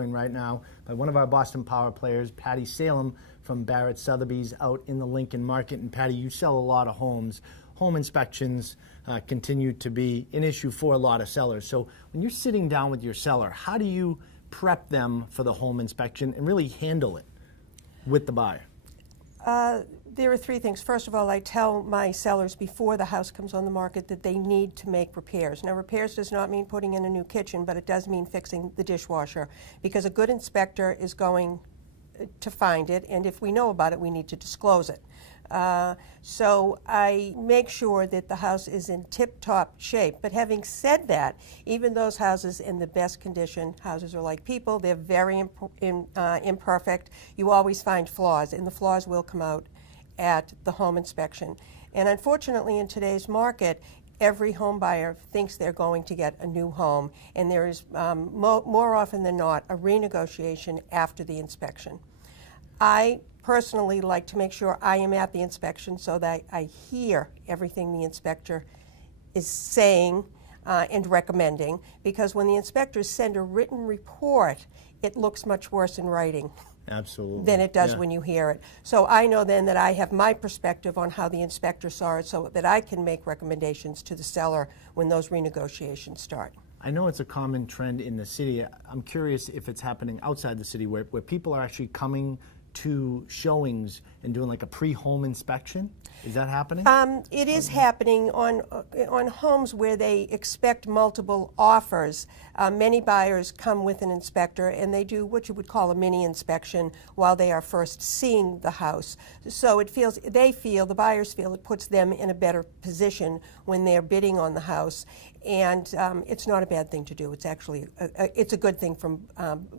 joined right now by one of our Boston Power players, Patti Salem from Barrett Sotheby's out in the Lincoln Market. And Patti, you sell a lot of homes. Home inspections continue to be an issue for a lot of sellers. So when you're sitting down with your seller, how do you prep them for the home inspection and really handle it with the buyer? There are three things. First of all, I tell my sellers before the house comes on the market that they need to make repairs. Now, repairs does not mean putting in a new kitchen, but it does mean fixing the dishwasher, because a good inspector is going to find it, and if we know about it, we need to disclose it. So I make sure that the house is in tip-top shape. But having said that, even those houses in the best condition, houses are like people, they're very imperfect. You always find flaws, and the flaws will come out at the home inspection. And unfortunately, in today's market, every home buyer thinks they're going to get a new home, and there is more often than not a renegotiation after the inspection. I personally like to make sure I am at the inspection so that I hear everything the inspector is saying and recommending, because when the inspectors send a written report, it looks much worse in writing. Absolutely. Than it does when you hear it. So I know then that I have my perspective on how the inspector saw it, so that I can make recommendations to the seller when those renegotiations start. I know it's a common trend in the city. I'm curious if it's happening outside the city where people are actually coming to showings and doing like a pre-home inspection. Is that happening? It is happening on homes where they expect multiple offers. Many buyers come with an inspector, and they do what you would call a mini inspection while they are first seeing the house. So the buyers feel it puts them in a better position when they're bidding on the house, and it's not a bad thing to do. It's actually it's a good thing for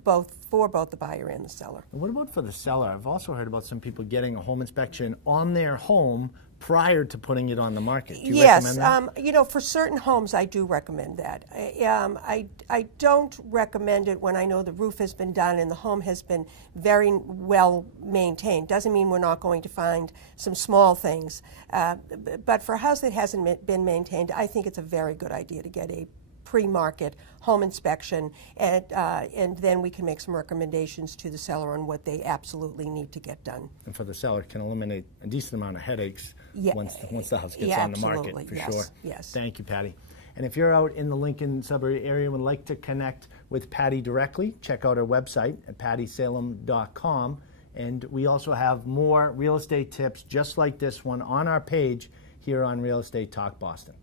both the buyer and the seller. And what about for the seller? I've also heard about some people getting a home inspection on their home prior to putting it on the market. Do you recommend that? You know, for certain homes, I do recommend that. I don't recommend it when I know the roof has been done and the home has been very well maintained. Doesn't mean we're not going to find some small things. But for a house that hasn't been maintained, I think it's a very good idea to get a pre-market home inspection, and then we can make some recommendations to the seller on what they absolutely need to get done. And for the seller, can eliminate a decent amount of headaches once the house gets on the market, for sure. Yes. Thank you, Patti. And if you're out in the Lincoln suburb area and would like to connect with Patti directly, check out our website at pattisalem.com. And we also have more real estate tips just like this one on our page here on Real Estate Talk Boston.